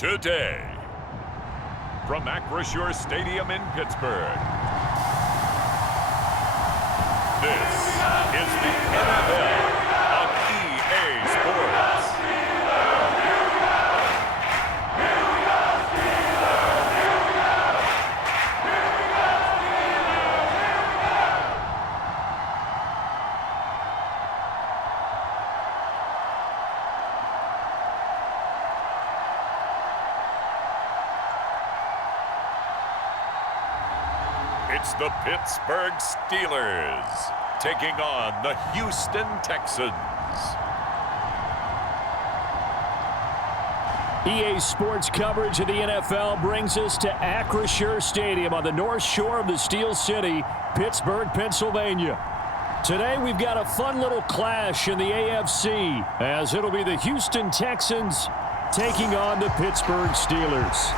today. From Acrisure Stadium in Pittsburgh, this is the NFL on EA Sports. It's the Pittsburgh Steelers taking on the Houston Texans. EA Sports coverage of the NFL brings us to Acrisure Stadium on the north shore of the Steel City, Pittsburgh, Pennsylvania. Today we've got a fun little clash in the AFC, as it'll be the Houston Texans taking on the Pittsburgh Steelers.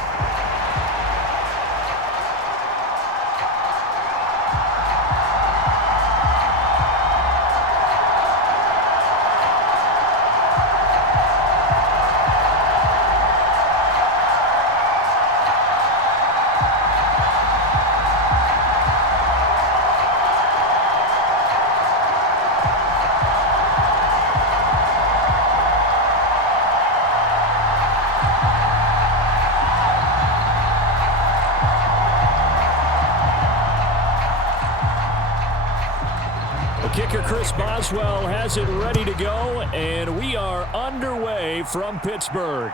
Kicker Chris Boswell has it ready to go, and we are underway from Pittsburgh.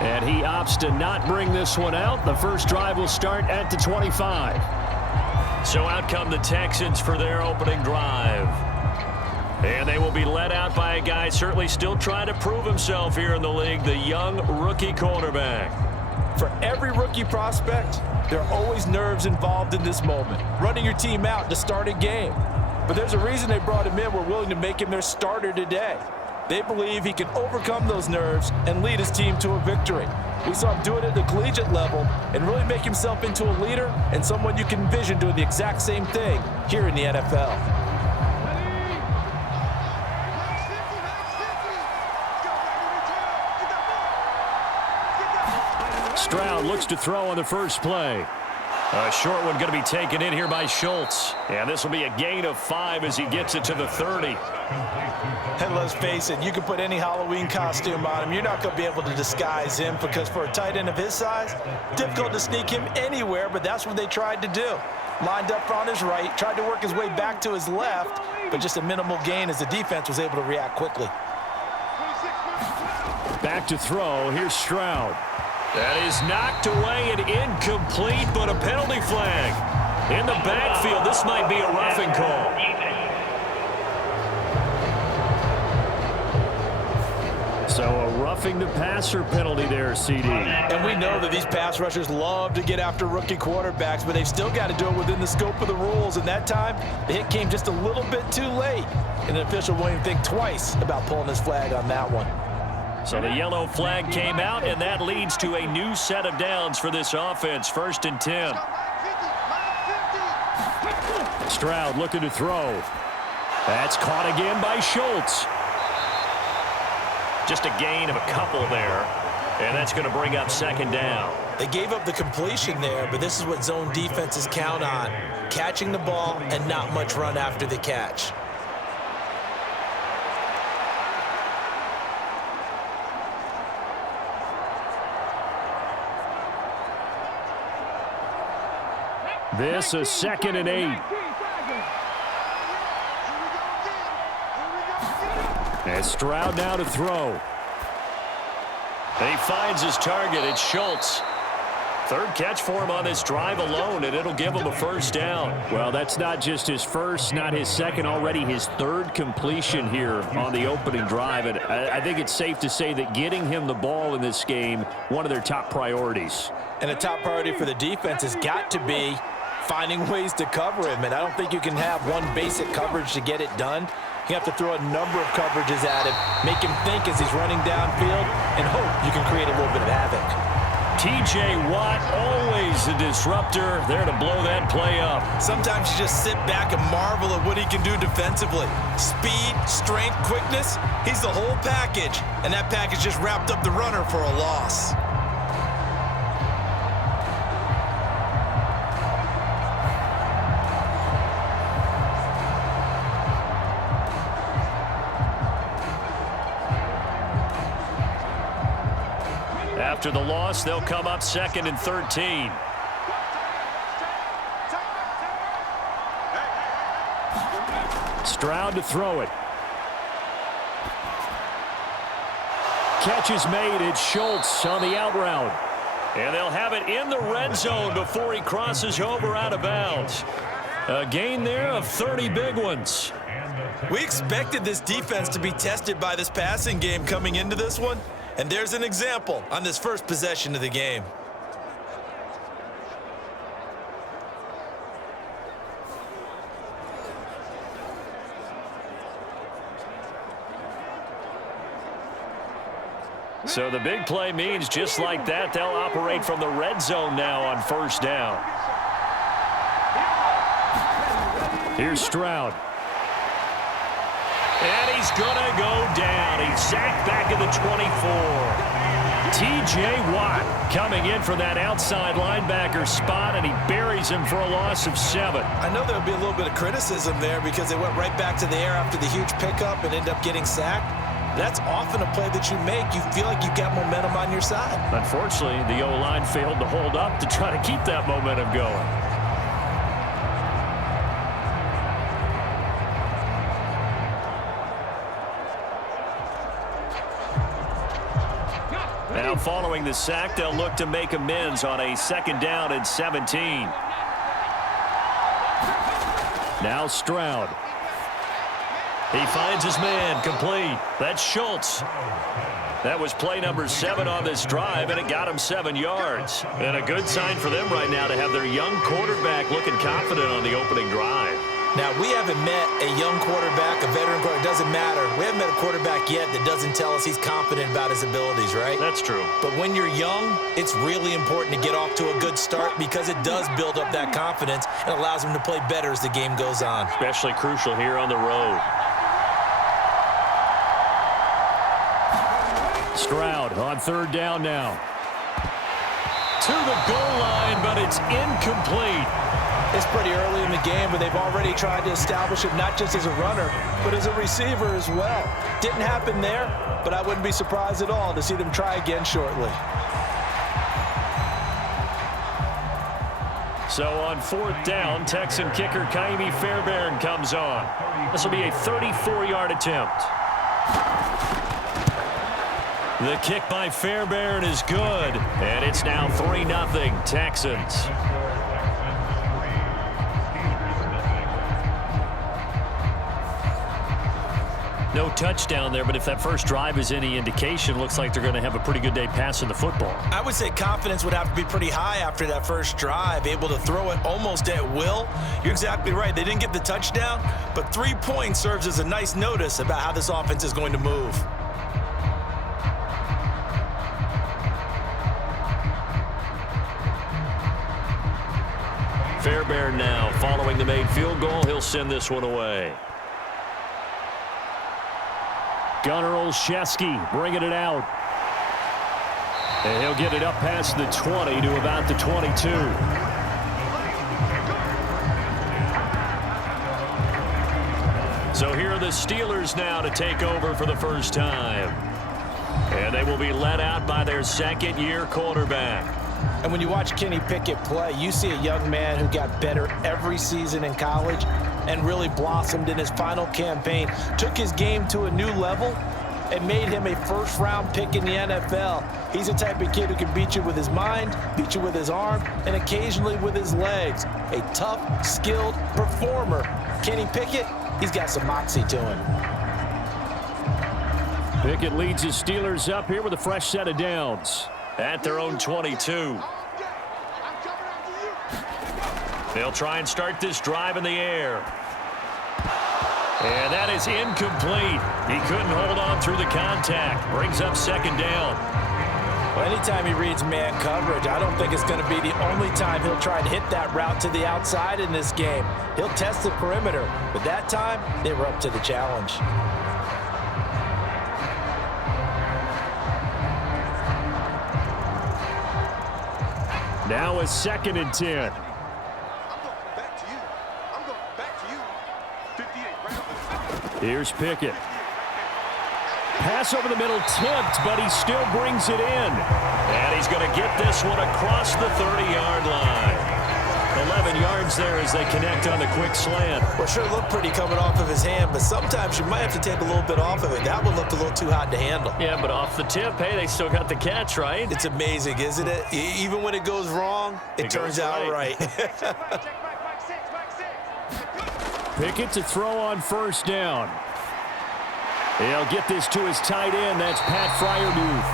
And he opts to not bring this one out. The first drive will start at the 25. So out come the Texans for their opening drive. And they will be led out by a guy certainly still trying to prove himself here in the league, the young rookie quarterback. For every rookie prospect, there are always nerves involved in this moment. Running your team out to start a game. But there's a reason they brought him in. We're willing to make him their starter today. They believe he can overcome those nerves and lead his team to a victory. We saw him do it at the collegiate level and really make himself into a leader and someone you can envision doing the exact same thing here in the NFL. Stroud looks to throw on the first play. A short one going to be taken in here by Schultz. And this will be a gain of 5 as he gets it to the 30. And let's face it, you can put any Halloween costume on him. You're not going to be able to disguise him because for a tight end of his size, difficult to sneak him anywhere, but that's what they tried to do. Lined up on his right, tried to work his way back to his left, but just a minimal gain as the defense was able to react quickly. Back to throw. Here's Stroud. That is knocked away and incomplete, but a penalty flag. In the backfield, this might be a roughing call. So a roughing the passer penalty there, CD. And we know that these pass rushers love to get after rookie quarterbacks, but they've still got to do it within the scope of the rules. And that time, the hit came just a little bit too late. And the official won't even think twice about pulling his flag on that one. So the yellow flag came out, and that leads to a new set of downs for this offense. 1st and 10. Stroud looking to throw. That's caught again by Schultz. Just a gain of a couple there, and that's going to bring up 2nd down. They gave up the completion there, but this is what zone defenses count on. Catching the ball and not much run after the catch. This is 2nd and 8. And Stroud now to throw. He finds his target. It's Schultz. 3rd catch for him on this drive alone, and it'll give him a 1st down. Well, that's not just his first, not his second, already his 3rd completion here on the opening drive. And I think it's safe to say that getting him the ball in this game, one of their top priorities. And a top priority for the defense has got to be finding ways to cover him. And I don't think you can have one basic coverage to get it done. You have to throw a number of coverages at him, make him think as he's running downfield, and hope you can create a little bit of havoc. T.J. Watt, always a disruptor, there to blow that play up. Sometimes you just sit back and marvel at what he can do defensively. Speed, strength, quickness, he's the whole package. And that package just wrapped up the runner for a loss. After the loss, they'll come up 2nd and 13. Stroud to throw it. Catch is made. It's Schultz on the out route. And they'll have it in the red zone before he crosses over out of bounds. A gain there of 30 big ones. We expected this defense to be tested by this passing game coming into this one. And there's an example on this first possession of the game. So the big play means just like that, they'll operate from the red zone now on 1st down. Here's Stroud. And he's going to go down. He's sacked back at the 24. T.J. Watt coming in for that outside linebacker spot, and he buries him for a loss of 7. I know there'll be a little bit of criticism there because they went right back to the air after the huge pickup and ended up getting sacked. That's often a play that you make. You feel like you've got momentum on your side. Unfortunately, the O-line failed to hold up to try to keep that momentum going. Now following the sack, they'll look to make amends on a 2nd down and 17. Now Stroud. He finds his man, complete. That's Schultz. That was play number 7 on this drive, and it got him 7 yards. And a good sign for them right now to have their young quarterback looking confident on the opening drive. Now, we haven't met a young quarterback, a veteran quarterback. It doesn't matter. We haven't met a quarterback yet that doesn't tell us he's confident about his abilities, right? That's true. But when you're young, it's really important to get off to a good start because it does build up that confidence and allows him to play better as the game goes on. Especially crucial here on the road. Stroud on 3rd down now. To the goal line, but it's incomplete. It's pretty early in the game, but they've already tried to establish him not just as a runner, but as a receiver as well. Didn't happen there, but I wouldn't be surprised at all to see them try again shortly. So on 4th down, Texan kicker Ka'imi Fairbairn comes on. This will be a 34-yard attempt. The kick by Fairbairn is good, and it's now 3-0 Texans. No touchdown there, but if that first drive is any indication, looks like they're going to have a pretty good day passing the football. I would say confidence would have to be pretty high after that first drive, able to throw it almost at will. You're exactly right. They didn't get the touchdown, but 3 points serves as a nice notice about how this offense is going to move. Fairbairn now following the made field goal. He'll send this one away. Gunnar Olszewski bringing it out. And he'll get it up past the 20 to about the 22. So here are the Steelers now to take over for the first time. And they will be led out by their 2nd-year quarterback. And when you watch Kenny Pickett play, you see a young man who got better every season in college and really blossomed in his final campaign, took his game to a new level, and made him a first-round pick in the NFL. He's the type of kid who can beat you with his mind, beat you with his arm, and occasionally with his legs. A tough, skilled performer. Kenny Pickett, he's got some moxie to him. Pickett leads his Steelers up here with a fresh set of downs at their own 22. They'll try and start this drive in the air. And that is incomplete. He couldn't hold on through the contact. Brings up 2nd down. Well, anytime he reads man coverage, I don't think it's going to be the only time he'll try and hit that route to the outside in this game. He'll test the perimeter, but that time, they were up to the challenge. Now a 2nd and 10. Here's Pickett. Pass over the middle, tipped, but he still brings it in. And he's going to get this one across the 30-yard line. 11 yards there as they connect on the quick slant. Well, sure looked pretty coming off of his hand, but sometimes you might have to take a little bit off of it. That one looked a little too hot to handle. Yeah, but off the tip, hey, they still got the catch, right? It's amazing, isn't it? Even when it goes wrong, it turns out right. Pickett to throw on 1st down. He'll get this to his tight end. That's Pat Fryermuth.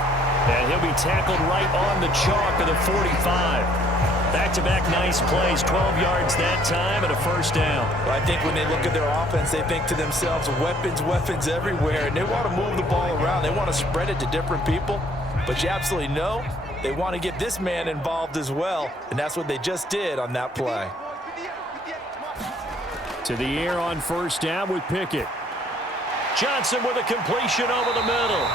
And he'll be tackled right on the chalk of the 45. Back-to-back nice plays, 12 yards that time and a 1st down. Well, I think when they look at their offense, they think to themselves, weapons, weapons everywhere, and they want to move the ball around. They want to spread it to different people, but you absolutely know they want to get this man involved as well, and that's what they just did on that play. To the air on 1st down with Pickett. Johnson with a completion over the middle.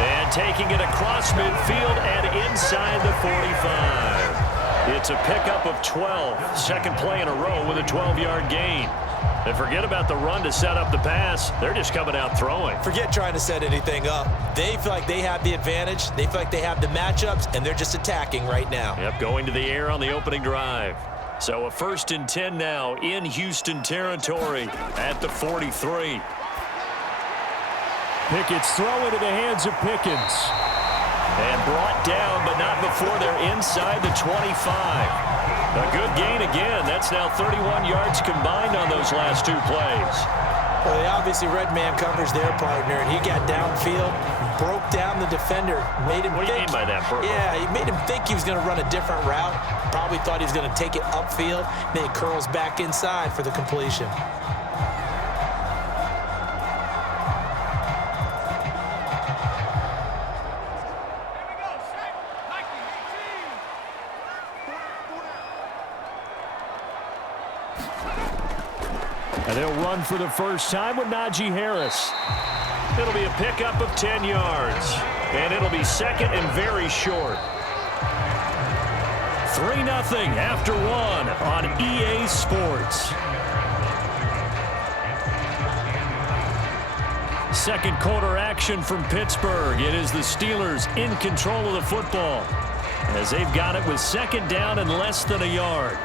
And taking it across midfield and inside the 45. It's a pickup of 12. 2nd play in a row with a 12-yard gain. And forget about the run to set up the pass. They're just coming out throwing. Forget trying to set anything up. They feel like they have the advantage. They feel like they have the matchups, and they're just attacking right now. Yep, going to the air on the opening drive. So a 1st and 10 now in Houston territory at the 43. Pickett's throw into the hands of Pickens. And brought down, but not before they're inside the 25. A good gain again. That's now 31 yards combined on those last 2 plays. Well, they obviously read man coverage their partner, and he got downfield, broke down the defender, made him What do you mean by that, Purple? Yeah, he made him think he was going to run a different route. Probably thought he was going to take it upfield. Then he curls back inside for the completion. And they'll run for the 1st time with Najee Harris. It'll be a pickup of 10 yards. And it'll be 2nd and very short. 3-0 after 1 on EA Sports. 2nd quarter action from Pittsburgh. It is the Steelers in control of the football as they've got it with 2nd down and less than a yard.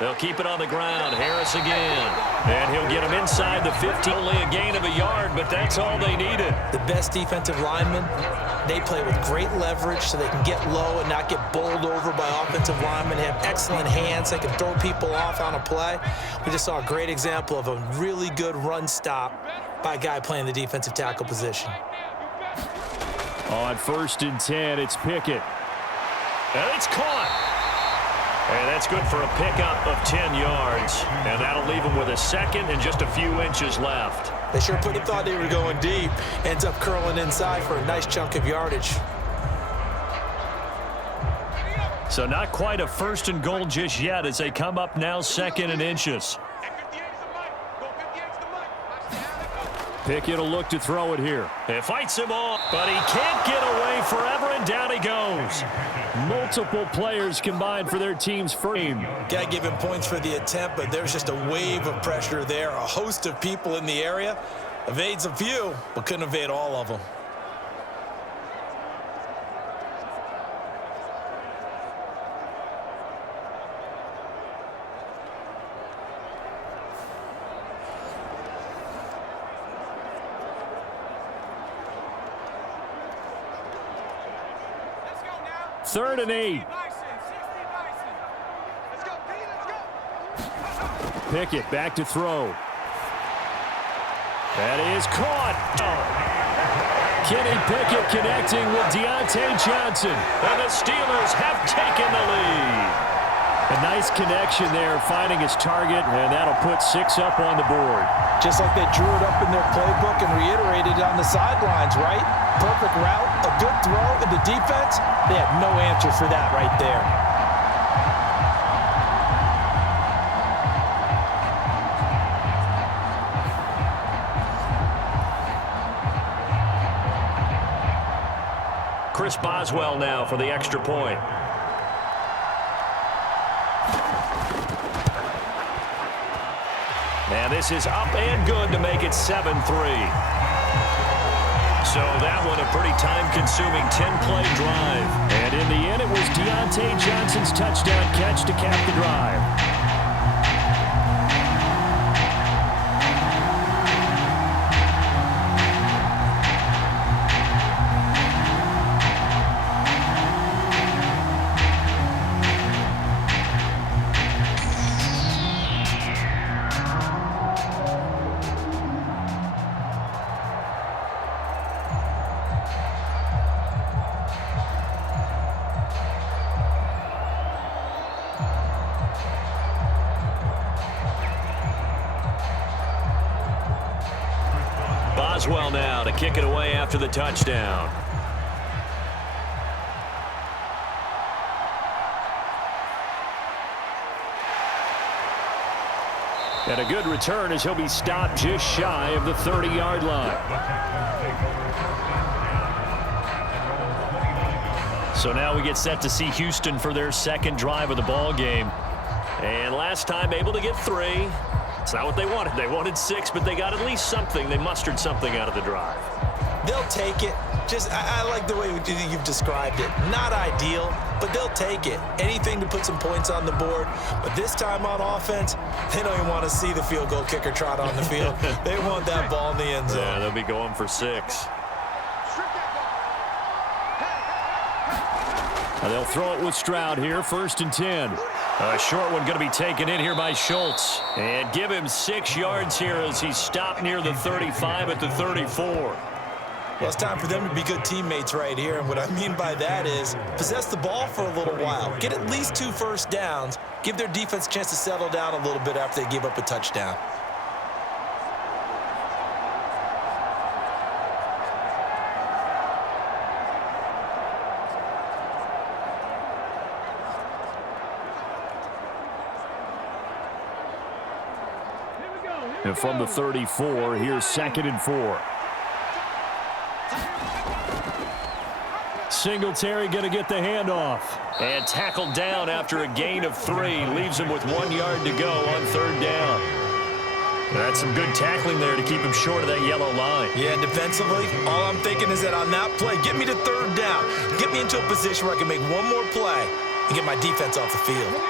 They'll keep it on the ground. Harris again. And he'll get him inside the 50. Only a gain of a yard, but that's all they needed. The best defensive linemen, they play with great leverage so they can get low and not get bowled over by offensive linemen. They have excellent hands. They can throw people off on a play. We just saw a great example of a really good run stop by a guy playing the defensive tackle position. On 1st and 10, it's Pickett. And it's caught. And that's good for a pickup of 10 yards. And that'll leave him with a 2nd and just a few inches left. They sure thought they were going deep. Ends up curling inside for a nice chunk of yardage. So not quite a 1st and goal just yet as they come up now 2nd and inches. Pickett will look to throw it here. It fights him off, but he can't get away forever, and down he goes. Multiple players combined for their team's frame. Got to give him points for the attempt, but there's just a wave of pressure there. A host of people in the area. Evades a few, but couldn't evade all of them. Third and 8. Pickett back to throw. That is caught. Kenny Pickett connecting with Deontay Johnson. And the Steelers have taken the lead. A nice connection there, finding his target, and that'll put 6 up on the board. Just like they drew it up in their playbook and reiterated it on the sidelines, right? Perfect route, a good throw, and the defense, they had no answer for that right there. Chris Boswell now for the extra point. And this is up and good to make it 7-3. So that one a pretty time-consuming 10-play drive. And in the end, it was Deontay Johnson's touchdown catch to cap the drive. Boswell now to kick it away after the touchdown. And a good return as he'll be stopped just shy of the 30-yard line. So now we get set to see Houston for their second drive of the ball game. And last time able to get 3. It's not what they wanted. They wanted 6, but they got at least something. They mustered something out of the drive. They'll take it. I like the way you've described it. Not ideal, but they'll take it. Anything to put some points on the board. But this time on offense, they don't even want to see the field goal kicker trot on the field. They want that ball in the end zone. Yeah, they'll be going for 6. They'll throw it with Stroud here, 1st and 10. A short one going to be taken in here by Schultz. And give him 6 yards here as he's stopped near the 35 at the 34. Well, it's time for them to be good teammates right here. And what I mean by that is possess the ball for a little while. Get at least 2 first downs. Give their defense a chance to settle down a little bit after they give up a touchdown. And from the 34, here's 2nd and 4. Singletary going to get the handoff. And tackled down after a gain of 3. Leaves him with 1 yard to go on 3rd down. That's some good tackling there to keep him short of that yellow line. Yeah, and defensively, all I'm thinking is that on that play, get me to 3rd down. Get me into a position where I can make one more play and get my defense off the field.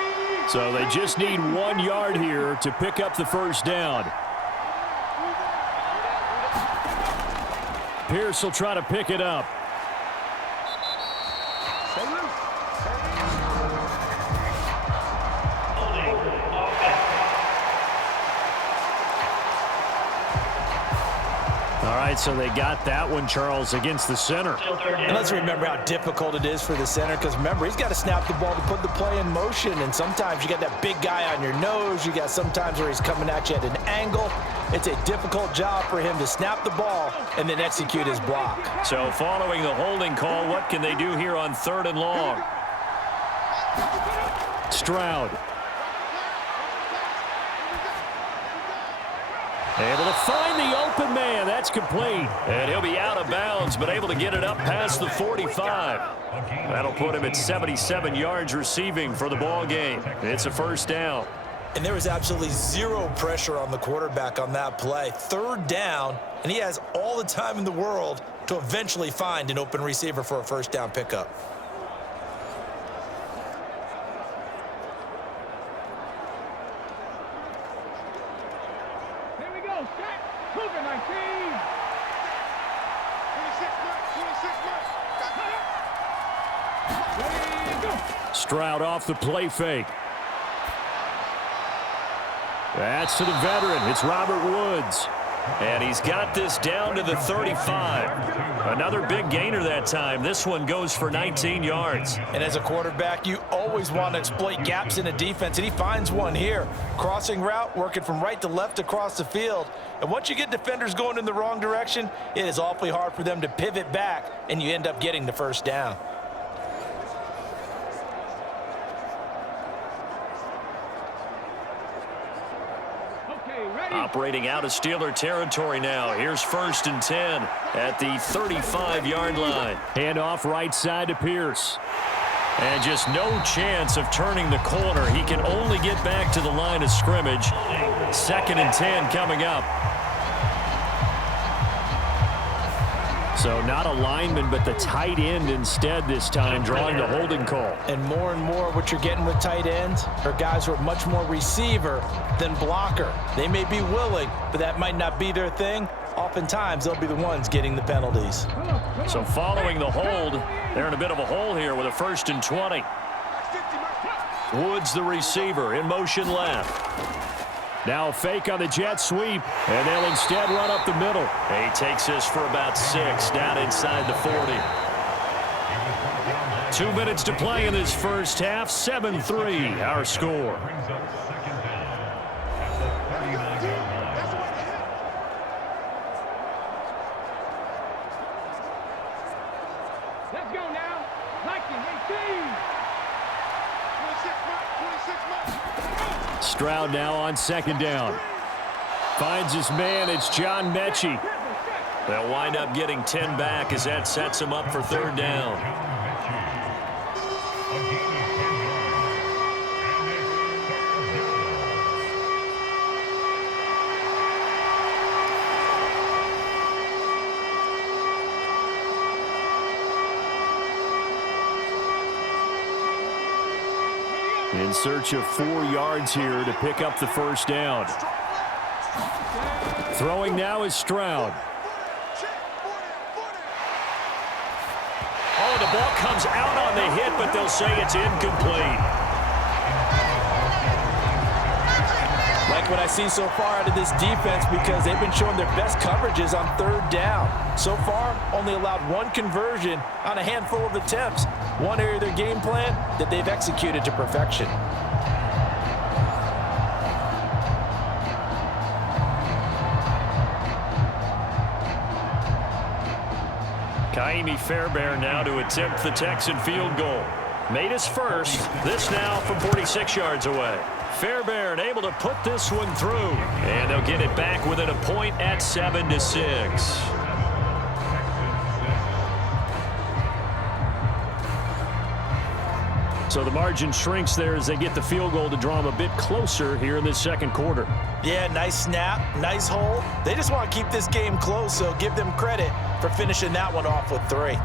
So they just need 1 yard here to pick up the 1st down. Pierce will try to pick it up. All right, so they got that one, Charles, against the center. And let's remember how difficult it is for the center, because remember, he's got to snap the ball to put the play in motion, and sometimes you got that big guy on your nose. You got sometimes where he's coming at you at an angle. It's a difficult job for him to snap the ball and then execute his block. So following the holding call, what can they do here on 3rd and long? Stroud. Able to find the open man. That's complete. And he'll be out of bounds, but able to get it up past the 45. That'll put him at 77 yards receiving for the ball game. It's a 1st down. And there was absolutely 0 pressure on the quarterback on that play. 3rd down, and he has all the time in the world to eventually find an open receiver for a 1st down pickup. Stroud off the play fake. That's to the veteran. It's Robert Woods. And he's got this down to the 35. Another big gainer that time. This one goes for 19 yards. And as a quarterback, you always want to exploit gaps in a defense, and he finds one here. Crossing route, working from right to left across the field. And once you get defenders going in the wrong direction, it is awfully hard for them to pivot back, and you end up getting the first down. Operating out of Steeler territory now. Here's 1st and 10 at the 35-yard line. Handoff right side to Pierce. And just no chance of turning the corner. He can only get back to the line of scrimmage. 2nd and 10 coming up. So not a lineman, but the tight end instead this time, drawing the holding call. And more what you're getting with tight ends are guys who are much more receiver than blocker. They may be willing, but that might not be their thing. Oftentimes, they'll be the ones getting the penalties. So following the hold, they're in a bit of a hole here with a 1st and 20. Woods, the receiver, in motion left. Now a fake on the jet sweep, and they'll instead run up the middle. He takes this for about 6, down inside the 40. 2 minutes to play in this first half, 7-3, our score. Let's go now. Lightning 18. 26 months. Stroud now on 2nd down. Finds his man. It's John Metchie. They'll wind up getting 10 back as that sets him up for 3rd down. In search of 4 yards here to pick up the first down. Throwing now is Stroud. Oh, the ball comes out on the hit, but they'll say it's incomplete. Like what I see so far out of this defense, because they've been showing their best coverages on 3rd down. So far, only allowed 1 conversion on a handful of attempts. One area of their game plan that they've executed to perfection. Kaimi Fairbairn now to attempt the Texan field goal. Made his first. This now from 46 yards away. Fairbairn able to put this one through. And they'll get it back within a point at 7-6. So the margin shrinks there as they get the field goal to draw them a bit closer here in this 2nd quarter. Yeah, nice snap, nice hold. They just want to keep this game close, so give them credit for finishing that one off with 3.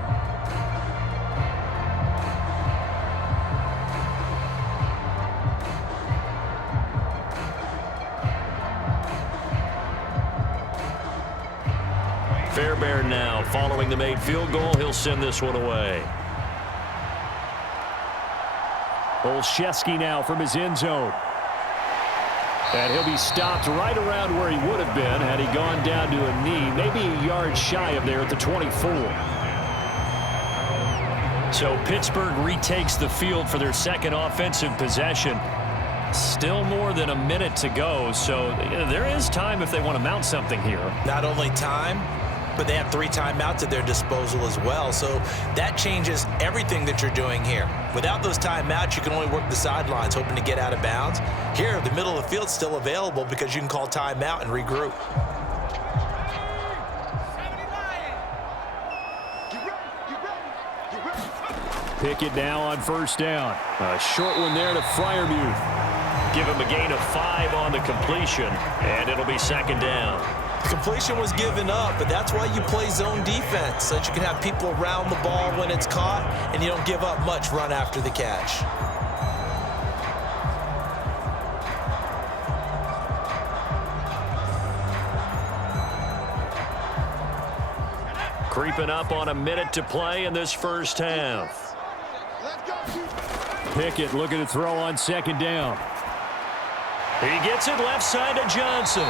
Fairbairn now following the made field goal. He'll send this one away. Olszewski now from his end zone. And he'll be stopped right around where he would have been had he gone down to a knee, maybe a yard shy of there at the 24. So Pittsburgh retakes the field for their 2nd offensive possession. Still more than a minute to go, so there is time if they want to mount something here. Not only time, but they have 3 timeouts at their disposal as well. So that changes everything that you're doing here. Without those timeouts, you can only work the sidelines, hoping to get out of bounds. Here, the middle of the field's still available because you can call timeout and regroup. Pickett now on 1st down. A short one there to Freiermuth. Give him a gain of 5 on the completion, and it'll be 2nd down. The completion was given up, but that's why you play zone defense, so that you can have people around the ball when it's caught, and you don't give up much run after the catch. Creeping up on a minute to play in this first half. Pickett looking to throw on 2nd down. He gets it left side to Johnson.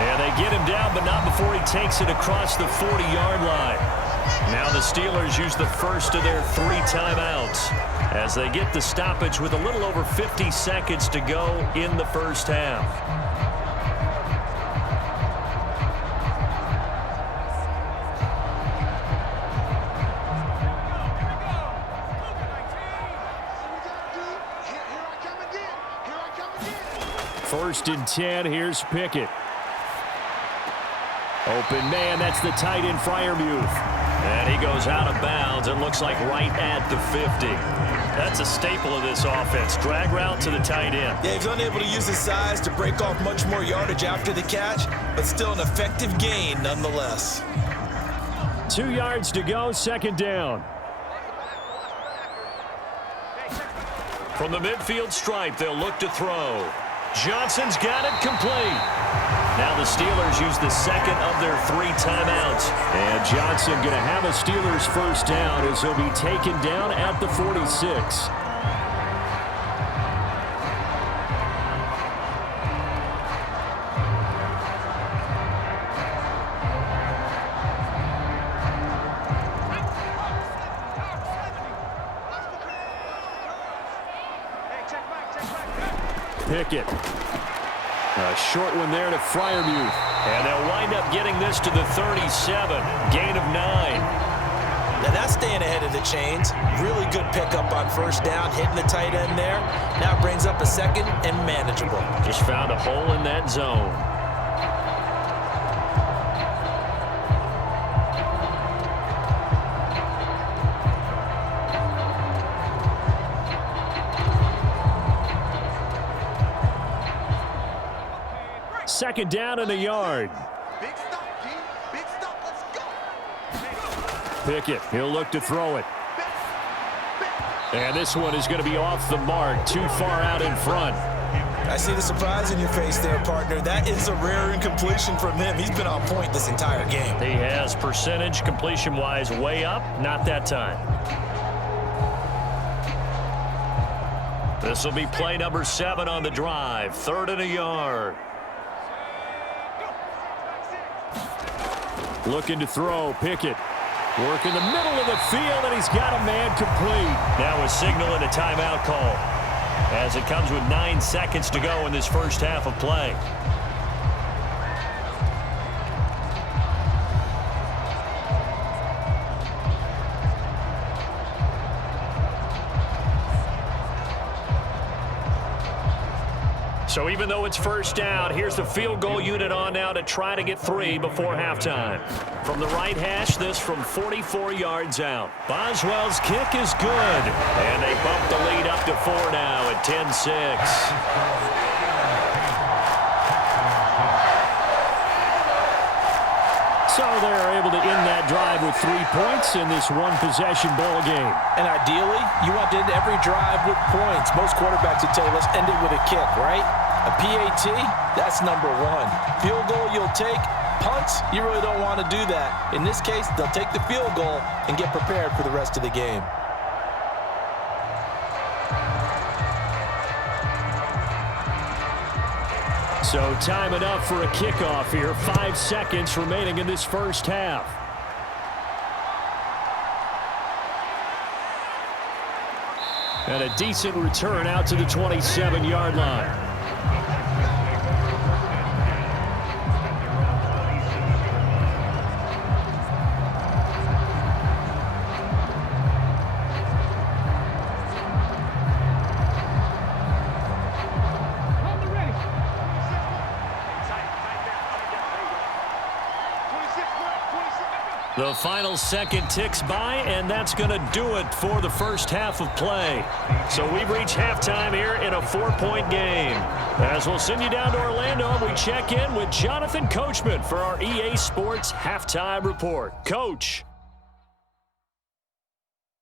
And they get him down, but not before he takes it across the 40-yard line. Now the Steelers use the first of their 3 timeouts as they get the stoppage with a little over 50 seconds to go in the first half. First and 10, here's Pickett. Open man, that's the tight end, Freiermuth. And he goes out of bounds. It looks like right at the 50. That's a staple of this offense. Drag route to the tight end. Yeah, he's unable to use his size to break off much more yardage after the catch, but still an effective gain nonetheless. 2 yards to go, second down. From the midfield stripe, they'll look to throw. Johnson's got it complete. Now the Steelers use the second of their 3 timeouts. And Johnson going to have a Steelers first down as he'll be taken down at the 46. Pickett. A short one there to Freiermuth. And they'll wind up getting this to the 37. Gain of 9. Now that's staying ahead of the chains. Really good pickup on first down, hitting the tight end there. Now brings up a second and manageable. Just found a hole in that zone. Second down and a yard. Big stop, G. Big stop. Let's go. Pickett, he'll look to throw it. And this one is going to be off the mark, too far out in front. I see the surprise in your face there, partner. That is a rare incompletion from him. He's been on point this entire game. He has percentage completion-wise way up. Not that time. This will be play number 7 on the drive. 3rd and a yard. Looking to throw, Pickett. Work in the middle of the field, and he's got a man complete. Now a signal and a timeout call as it comes with 9 seconds to go in this first half of play. So even though it's first down, here's the field goal unit on now to try to get 3 before halftime. From the right hash, this from 44 yards out. Boswell's kick is good. And they bump the lead up to 4 now at 10-6. So they're able to end that drive with 3 points in this one-possession ball game. And ideally, you want to end every drive with points. Most quarterbacks would tell you, let's end it with a kick, right? A PAT, that's number 1. Field goal you'll take. Punts, you really don't want to do that. In this case, they'll take the field goal and get prepared for the rest of the game. So time enough for a kickoff here. 5 seconds remaining in this first half. And a decent return out to the 27-yard line. The final second ticks by, and that's going to do it for the first half of play. So we've reached halftime here in a 4-point game. As we'll send you down to Orlando, we check in with Jonathan Coachman for our EA Sports Halftime Report. Coach.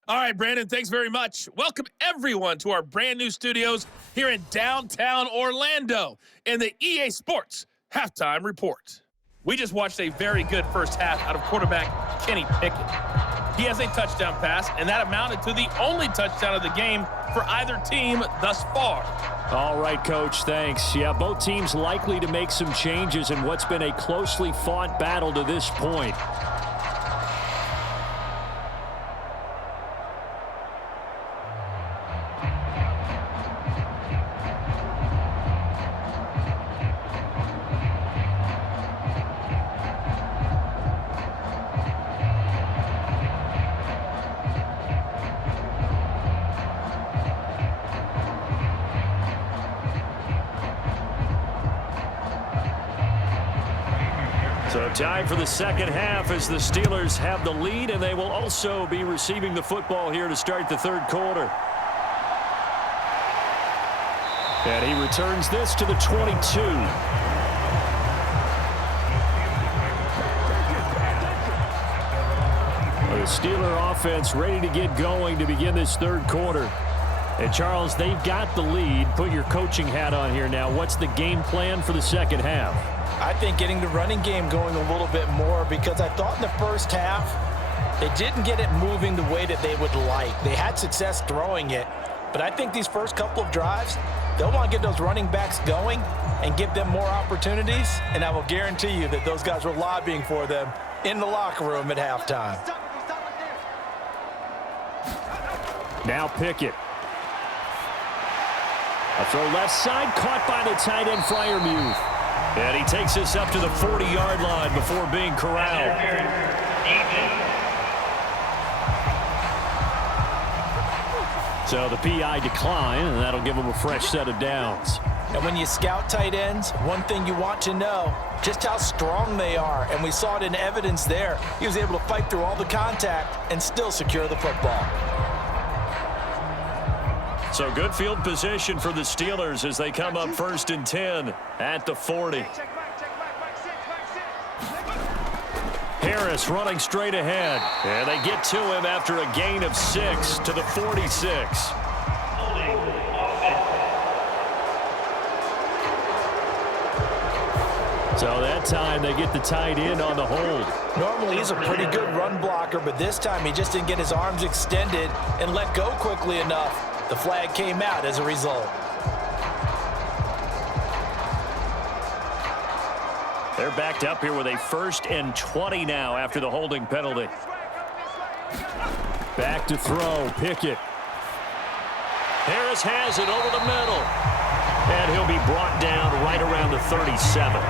All right, Brandon, thanks very much. Welcome, everyone, to our brand-new studios here in downtown Orlando in the EA Sports Halftime Report. We just watched a very good first half out of quarterback Kenny Pickett. he has a touchdown pass, and that amounted to the only touchdown of the game for either team thus far. All right, Coach, thanks. Yeah, both teams likely to make some changes in what's been a closely fought battle to this point. So time for the second half as the Steelers have the lead, and they will also be receiving the football here to start the third quarter. And he returns this to the 22. The Steeler offense ready to get going to begin this third quarter. And Charles, they've got the lead. Put your coaching hat on here now. What's the game plan for the second half? I think getting the running game going a little bit more, because I thought in the first half they didn't get it moving the way that they would like. They had success throwing it, but I think these first couple of drives, they'll want to get those running backs going and give them more opportunities, and I will guarantee you that those guys were lobbying for them in the locker room at halftime. Now Pickett. A throw left side, caught by the tight end Freiermuth. And he takes us up to the 40-yard line before being corralled. So the PI decline, and that'll give him a fresh set of downs. And when you scout tight ends, one thing you want to know, just how strong they are. And we saw it in evidence there. He was able to fight through all the contact and still secure the football. So good field position for the Steelers as they come up 1st and 10 at the 40. Harris running straight ahead. And they get to him after a gain of 6 to the 46. So that time they get the tight end on the hold. Normally he's a pretty good run blocker, but this time he just didn't get his arms extended and let go quickly enough. The flag came out as a result. They're backed up here with a 1st and 20 now after the holding penalty. Back to throw, Pickett. Harris has it over the middle. And he'll be brought down right around the 37.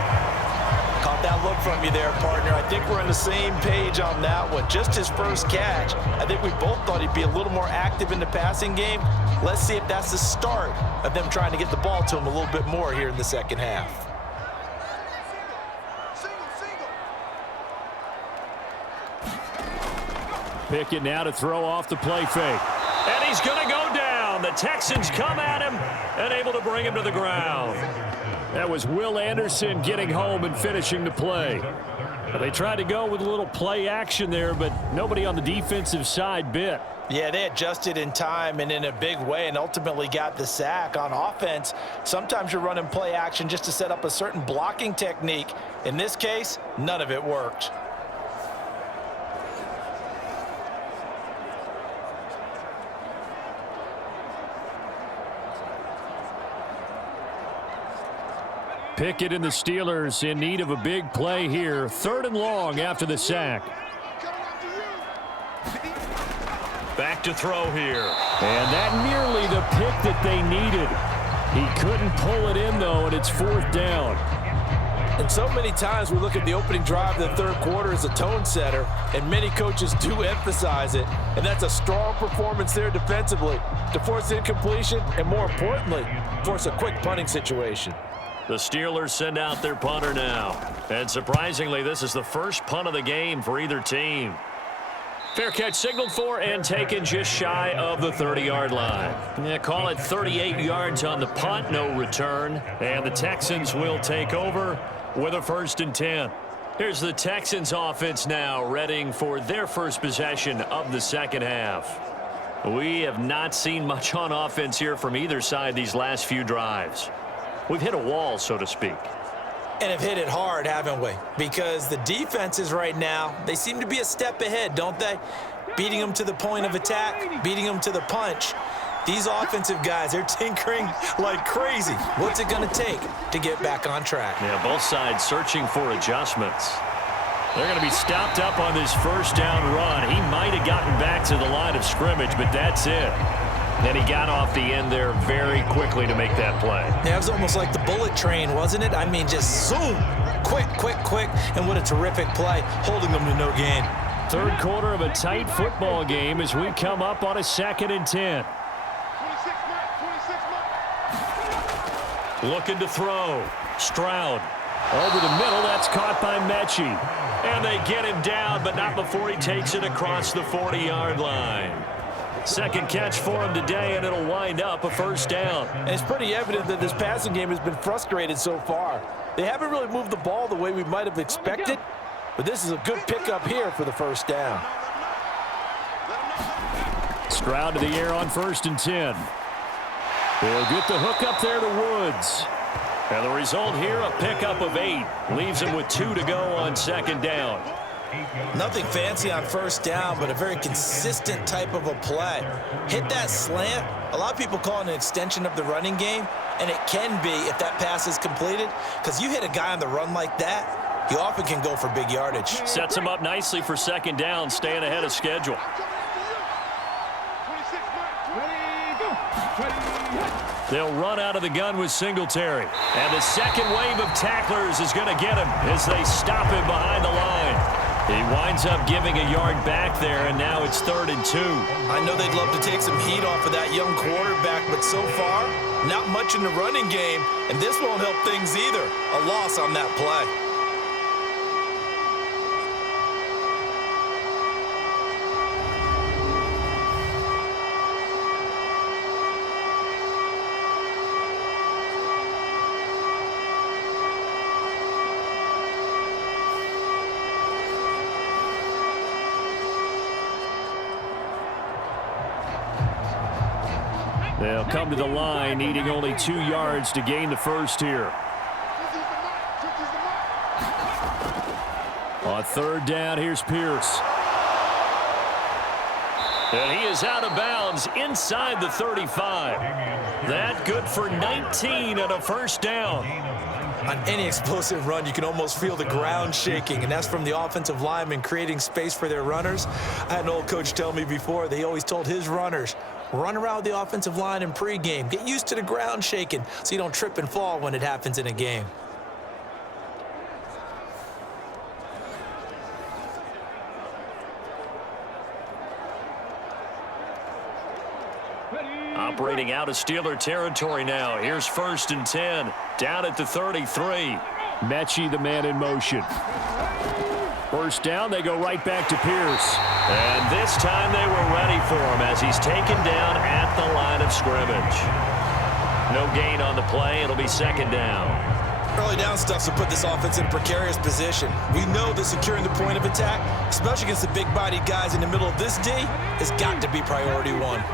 Caught that look from you there, partner. I think we're on the same page on that one. Just his first catch. I think we both thought he'd be a little more active in the passing game. Let's see if that's the start of them trying to get the ball to him a little bit more here in the second half. Pickett now to throw off the play fake. And he's going to go down. The Texans come at him and able to bring him to the ground. That was Will Anderson getting home and finishing the play. They tried to go with a little play action there, but nobody on the defensive side bit. Yeah, they adjusted in time and in a big way and ultimately got the sack. On offense, sometimes you're running play action just to set up a certain blocking technique. In this case, none of it worked. Pickett and the Steelers in need of a big play here. 3rd and long after the sack. Back to throw here. And that nearly the pick that they needed. He couldn't pull it in, though, and it's 4th down. And so many times we look at the opening drive of the third quarter as a tone setter, and many coaches do emphasize it. And that's a strong performance there defensively to force incompletion and, more importantly, force a quick punting situation. The Steelers send out their punter now. And surprisingly, this is the first punt of the game for either team. Fair catch signaled for and taken just shy of the 30-yard line. Yeah, call it 38 yards on the punt, no return. And the Texans will take over with a 1st and 10. Here's the Texans offense now, readying for their first possession of the second half. We have not seen much on offense here from either side these last few drives. We've hit a wall, so to speak. And have hit it hard, haven't we? Because the defenses right now, they seem to be a step ahead, don't they? beating them to the point of attack, beating them to the punch. These offensive guys, they're tinkering like crazy. What's it going to take to get back on track? Yeah, both sides searching for adjustments. They're going to be stopped up on this first down run. He might have gotten back to the line of scrimmage, but that's it. And he got off the end there very quickly to make that play. Yeah, it was almost like the bullet train, wasn't it? I mean, just zoom. Quick, quick, quick. And what a terrific play, holding them to no gain. Third quarter of a tight football game as we come up on a 2nd and 10. Looking to throw. Stroud. Over the middle, that's caught by Metchie. And they get him down, but not before he takes it across the 40-yard line. Second catch for him today, and it'll wind up a first down. And it's pretty evident that this passing game has been frustrated so far. They haven't really moved the ball the way we might have expected, but this is a good pickup here for the first down. Stroud to the air on 1st and 10. They'll get the hook up there to Woods. And the result here, a pickup of 8. Leaves him with 2 to go on 2nd down. Nothing fancy on first down, but a very consistent type of a play. Hit that slant. A lot of people call it an extension of the running game, and it can be if that pass is completed, because you hit a guy on the run like that, he often can go for big yardage. Sets him up nicely for 2nd down, staying ahead of schedule. They'll run out of the gun with Singletary. And the second wave of tacklers is going to get him as they stop him behind the line. He winds up giving a yard back there, and now it's 3rd and 2. I know they'd love to take some heat off of that young quarterback, but so far, not much in the running game, and this won't help things either. A loss on that play. They'll come to the line, needing only 2 yards to gain the first here. On 3rd down, here's Pierce. And he is out of bounds inside the 35. That good for 19 and a first down. On any explosive run, you can almost feel the ground shaking, and that's from the offensive linemen creating space for their runners. I had an old coach tell me before, they always told his runners, run around the offensive line in pregame. Get used to the ground shaking so you don't trip and fall when it happens in a game. Operating out of Steeler territory now. Here's 1st and 10. Down at the 33. Metchie, the man in motion. First down, they go right back to Pierce. And this time they were ready for him as he's taken down at the line of scrimmage. No gain on the play. It'll be 2nd down. Early down stuff to put this offense in a precarious position. We know that securing the point of attack, especially against the big-bodied guys in the middle of this D, has got to be priority 1.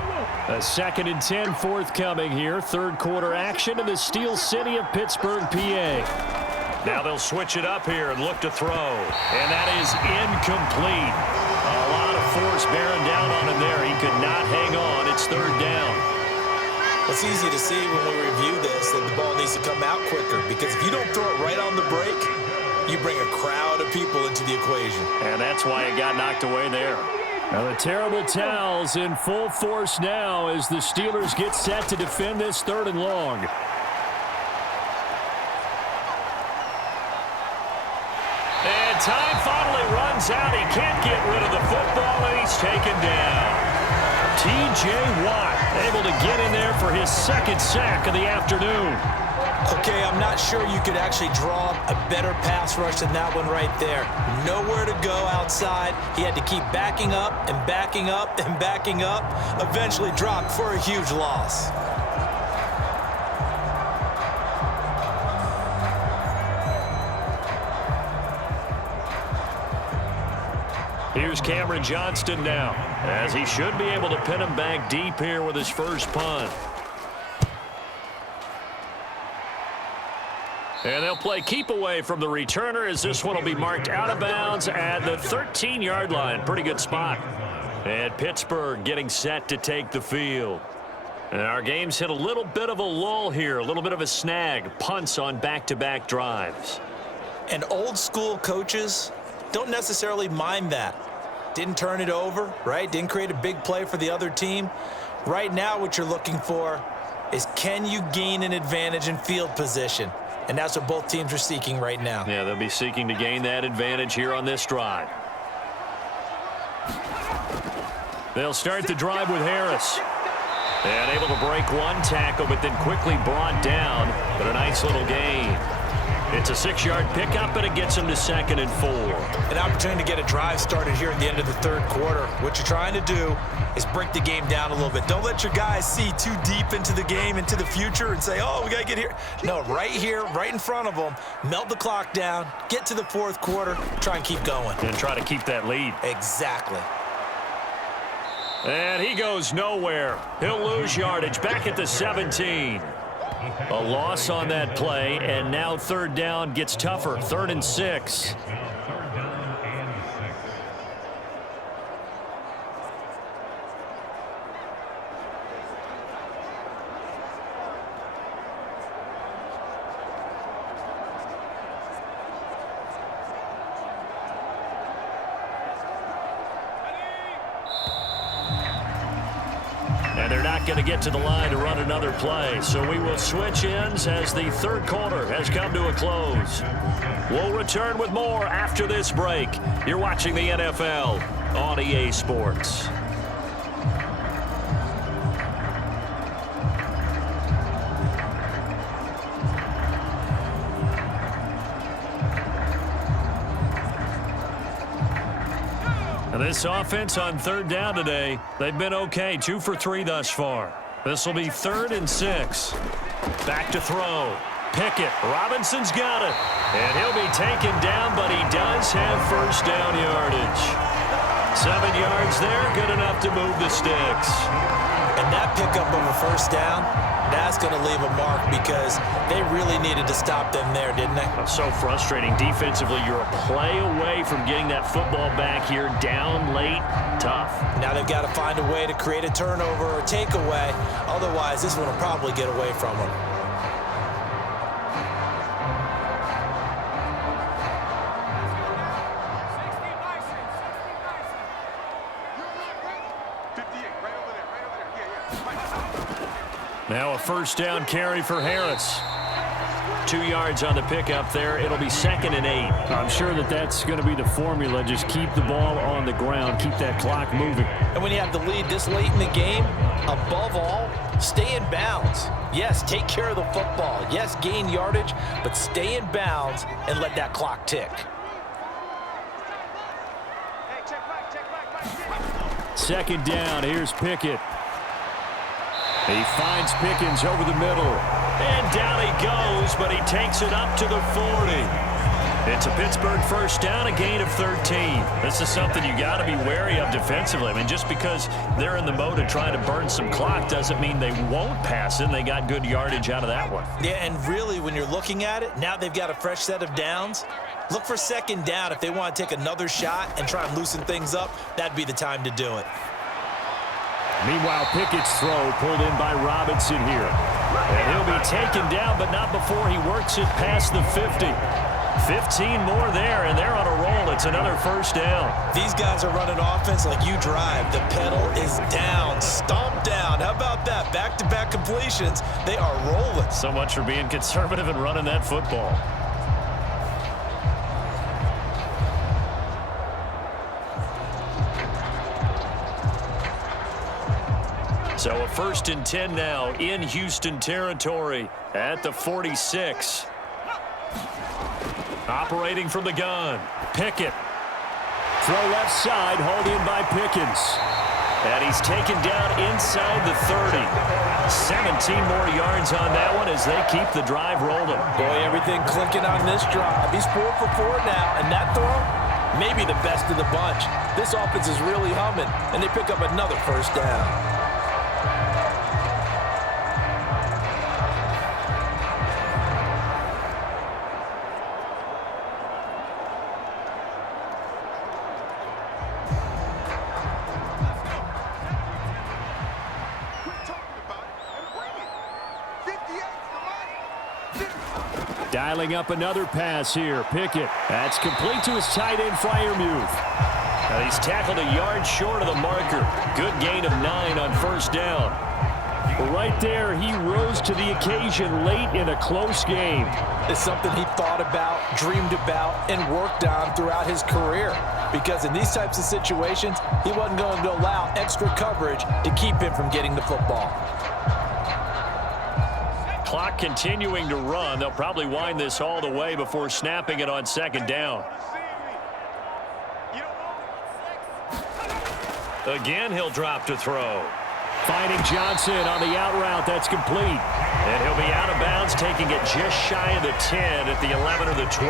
A 2nd and 10 forthcoming here. 3rd quarter action in the Steel City of Pittsburgh, PA. Now they'll switch it up here and look to throw. And that is incomplete. A lot of force bearing down on him there. He could not hang on. It's 3rd down. It's easy to see when we review this that the ball needs to come out quicker, because if you don't throw it right on the break, you bring a crowd of people into the equation. And that's why it got knocked away there. Now the terrible towels in full force now as the Steelers get set to defend this 3rd and long. And time finally runs out. He can't get rid of the football, and he's taken down. T.J. Watt able to get in there for his 2nd sack of the afternoon. Okay, I'm not sure you could actually draw a better pass rush than that one right there. Nowhere to go outside. He had to keep backing up and backing up and backing up. Eventually dropped for a huge loss. Here's Cameron Johnston now, as he should be able to pin him back deep here with his first punt. And they'll play keep away from the returner as this one will be marked out of bounds at the 13-yard line. Pretty good spot. And Pittsburgh getting set to take the field. And our game's hit a little bit of a lull here, a little bit of a snag. Punts on back-to-back drives. And old school coaches don't necessarily mind that. Didn't turn it over, right? Didn't create a big play for the other team. Right now what you're looking for is, can you gain an advantage in field position? And that's what both teams are seeking right now. Yeah, they'll be seeking to gain that advantage here on this drive. They'll start the drive with Harris. And able to break one tackle, but then quickly brought down. But a nice little gain. It's a 6-yard pickup, and it gets him to 2nd and 4. An opportunity to get a drive started here at the end of the third quarter. What you're trying to do is break the game down a little bit. Don't let your guys see too deep into the game, into the future, and say, oh, we got to get here. No, right here, right in front of them, melt the clock down, get to the fourth quarter, try and keep going. And try to keep that lead. Exactly. And he goes nowhere. He'll lose yardage back at the 17. A loss on that play, and now 3rd down gets tougher. 3rd and 6. And they're not going to get to the line to run another play. So we will switch ends as the third quarter has come to a close. We'll return with more after this break. You're watching the NFL on EA Sports. And this offense on 3rd down today, they've been okay. 2 for 3 thus far. This will be 3rd and 6. Back to throw. Pickett. Robinson's got it. And he'll be taken down, but he does have 1st down yardage. 7 yards there, good enough to move the sticks. And that pickup of a 1st down, that's going to leave a mark because they really needed to stop them there, didn't they? So frustrating. Defensively, you're a play away from getting that football back here. Down late, tough. Now they've got to find a way to create a turnover or takeaway. Otherwise, this one will probably get away from them. Now a 1st down carry for Harris. 2 yards on the pickup there. It'll be 2nd and 8. I'm sure that's going to be the formula. Just keep the ball on the ground. Keep that clock moving. And when you have the lead this late in the game, above all, stay in bounds. Yes, take care of the football. Yes, gain yardage, but stay in bounds and let that clock tick. 2nd down. Here's Pickett. He finds Pickens over the middle. And down he goes, but he takes it up to the 40. It's a Pittsburgh 1st down, a gain of 13. This is something you got to be wary of defensively. I mean, just because they're in the mode of trying to burn some clock doesn't mean they won't pass it. They got good yardage out of that one. Yeah, and really, when you're looking at it, now they've got a fresh set of downs. Look for 2nd down. If they want to take another shot and try and loosen things up, that'd be the time to do it. Meanwhile, Pickett's throw pulled in by Robinson here. And he'll be taken down, but not before he works it past the 50. 15 more there, and they're on a roll. It's another 1st down. These guys are running offense like you drive. The pedal is down, stomp down. How about that? Back-to-back completions. They are rolling. So much for being conservative and running that football. So a 1st and 10 now in Houston territory at the 46. Operating from the gun. Pickett. Throw left side, hauled in by Pickens. And he's taken down inside the 30. 17 more yards on that one as they keep the drive rolling. Boy, everything clicking on this drive. He's 4 for 4 now, and that throw, maybe the best of the bunch. This offense is really humming, and they pick up another 1st down. Dialing up another pass here. Pickett. That's complete to his tight end, Freiermuth. Now he's tackled a yard short of the marker. Good gain of 9 on first down. Right there, he rose to the occasion late in a close game. It's something he thought about, dreamed about, and worked on throughout his career. Because in these types of situations, he wasn't going to allow extra coverage to keep him from getting the football. Clock continuing to run. They'll probably wind this all the way before snapping it on second down. Again, he'll drop to throw. Finding Johnson on the out route. That's complete. And he'll be out of bounds, taking it just shy of the 10 at the 11 or the 12.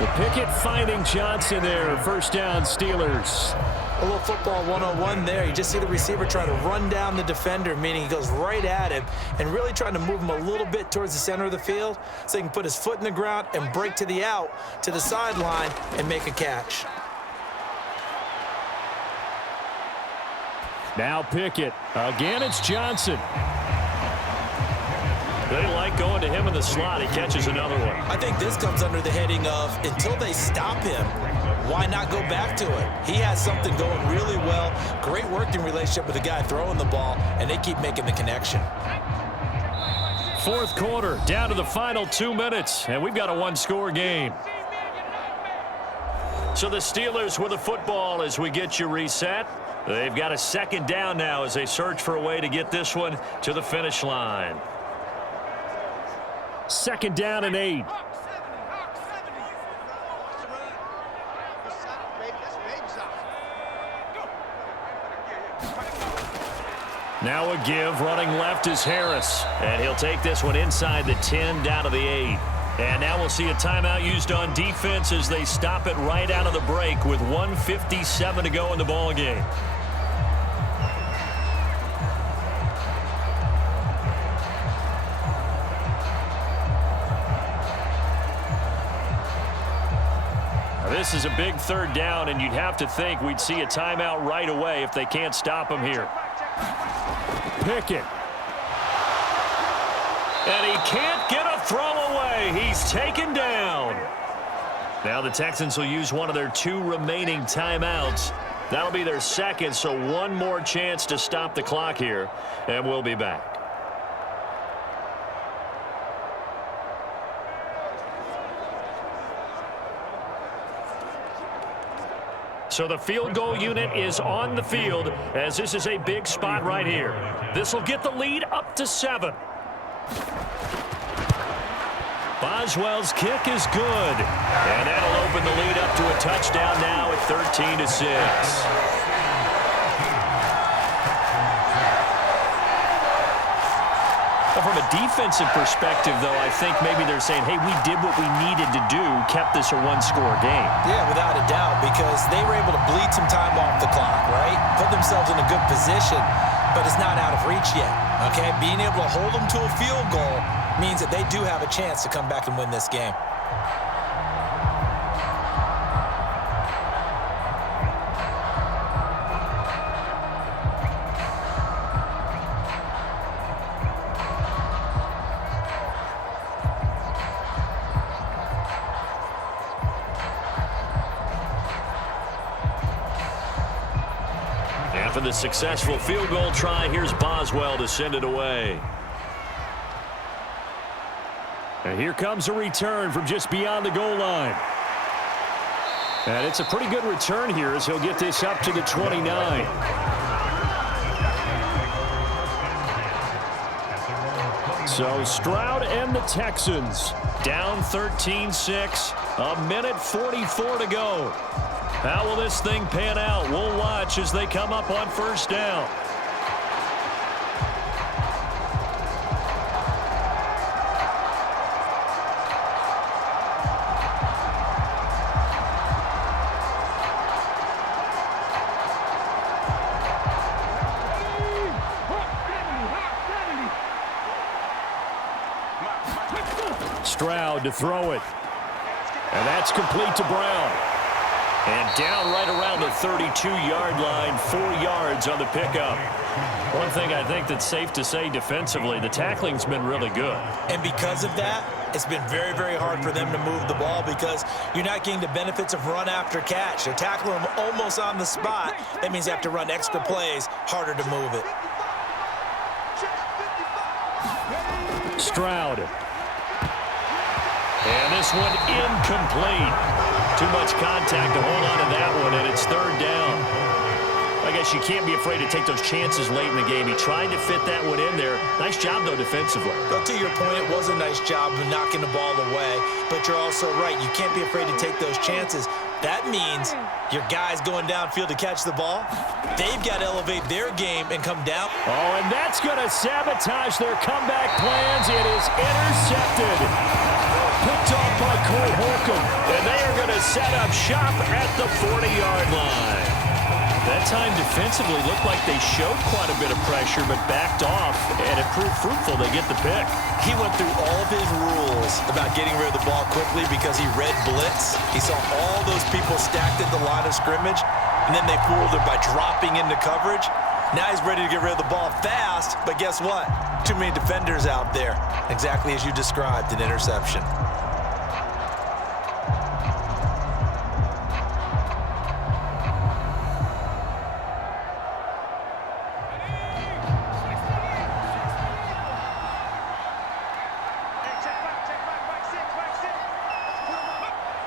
Well, Pickett finding Johnson there. First down, Steelers. A little football 101 there. You just see the receiver trying to run down the defender, meaning he goes right at him and really trying to move him a little bit towards the center of the field so he can put his foot in the ground and break to the out, to the sideline, and make a catch. Now Pickett. Again, it's Johnson. They like going to him in the slot. He catches another one. I think this comes under the heading of until they stop him, why not go back to it? He has something going really well. Great working relationship with the guy throwing the ball, and they keep making the connection. Fourth quarter, down to the final 2 minutes, and we've got a one-score game. So the Steelers with the football as we get you reset. They've got a second down now as they search for a way to get this one to the finish line. Second down and 8. Now a give, running left is Harris. And he'll take this one inside the 10, down to the 8. And now we'll see a timeout used on defense as they stop it right out of the break with 1:57 to go in the ball game. This is a big third down, and you'd have to think we'd see a timeout right away if they can't stop him here. Pickett. And he can't get a throw away. He's taken down. Now the Texans will use one of their 2 remaining timeouts. That'll be their second, so one more chance to stop the clock here, and we'll be back. So the field goal unit is on the field as this is a big spot right here. This will get the lead up to 7. Boswell's kick is good. And that'll open the lead up to a touchdown now at 13-6. From a defensive perspective, though, I think maybe they're saying, hey, we did what we needed to do, kept this a one-score game. Yeah, without a doubt, because they were able to bleed some time off the clock, right? Put themselves in a good position, but it's not out of reach yet, okay? Being able to hold them to a field goal means that they do have a chance to come back and win this game. For the successful field goal try, here's Boswell to send it away. And here comes a return from just beyond the goal line. And it's a pretty good return here as he'll get this up to the 29. So Stroud and the Texans down 13-6, a minute 44 to go. How will this thing pan out? We'll watch as they come up on first down. Stroud to throw it. And that's complete to Brown. And down right around the 32-yard line, 4 yards on the pickup. One thing I think that's safe to say defensively, the tackling's been really good. And because of that, it's been very, very hard for them to move the ball because you're not getting the benefits of run after catch. They're tackling them almost on the spot. That means they have to run extra plays, harder to move it. Stroud. And this one incomplete. Too much contact to hold on to that one, and it's 3rd down. I guess you can't be afraid to take those chances late in the game. He tried to fit that one in there. Nice job, though, defensively. But to your point, it was a nice job of knocking the ball away. But you're also right. You can't be afraid to take those chances. That means your guys going downfield to catch the ball, they've got to elevate their game and come down. Oh, and that's going to sabotage their comeback plans. It is intercepted. Picked off by Cole Holcomb. And they are going to set up shop at the 40-yard line. That time defensively looked like they showed quite a bit of pressure but backed off, and it proved fruitful. They get the pick. He went through all of his rules about getting rid of the ball quickly because he read blitz. He saw all those people stacked at the line of scrimmage, and then they fooled him by dropping into coverage. Now he's ready to get rid of the ball fast, but guess what? Too many defenders out there. Exactly as you described, an interception.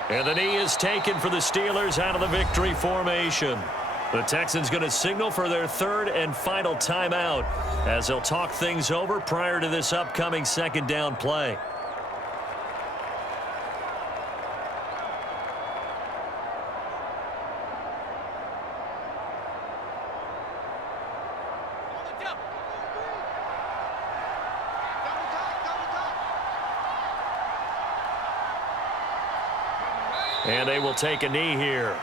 And the knee is taken for the Steelers out of the victory formation. The Texans going to signal for their 3rd and final timeout as they'll talk things over prior to this upcoming 2nd down play. And they will take a knee here.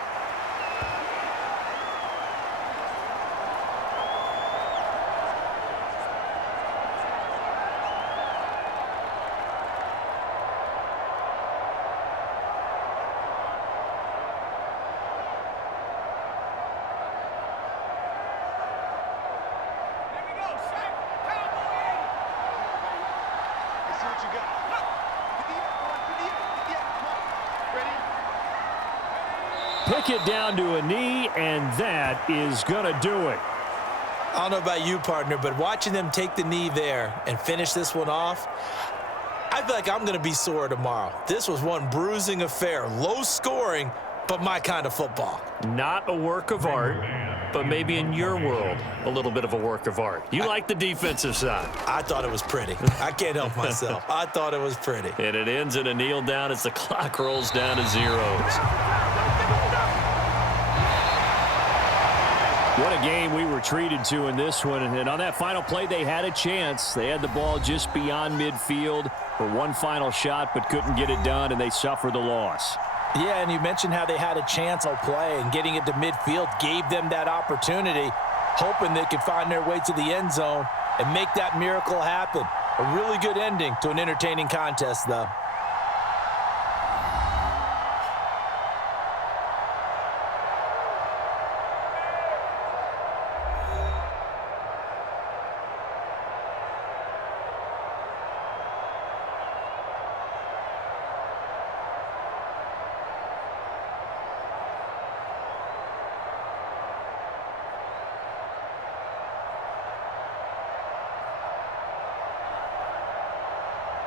Pickett down to a knee, and that is going to do it. I don't know about you, partner, but watching them take the knee there and finish this one off, I feel like I'm going to be sore tomorrow. This was one bruising affair. Low scoring, but my kind of football. Not a work of art, but maybe in your world, a little bit of a work of art. You like the defensive side. I thought it was pretty. I can't help myself. I thought it was pretty. And it ends in a kneel down as the clock rolls down to zeros. What a game we were treated to in this one. And on that final play, they had a chance. They had the ball just beyond midfield for one final shot, but couldn't get it done, and they suffered the loss. Yeah, and you mentioned how they had a chance on play, and getting it to midfield gave them that opportunity, hoping they could find their way to the end zone and make that miracle happen. A really good ending to an entertaining contest, though.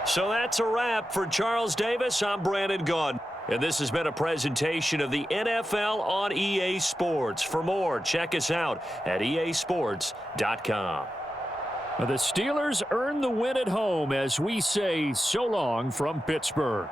So that's a wrap for Charles Davis. I'm Brandon Gaudin. And this has been a presentation of the NFL on EA Sports. For more, check us out at easports.com. The Steelers earn the win at home as we say so long from Pittsburgh.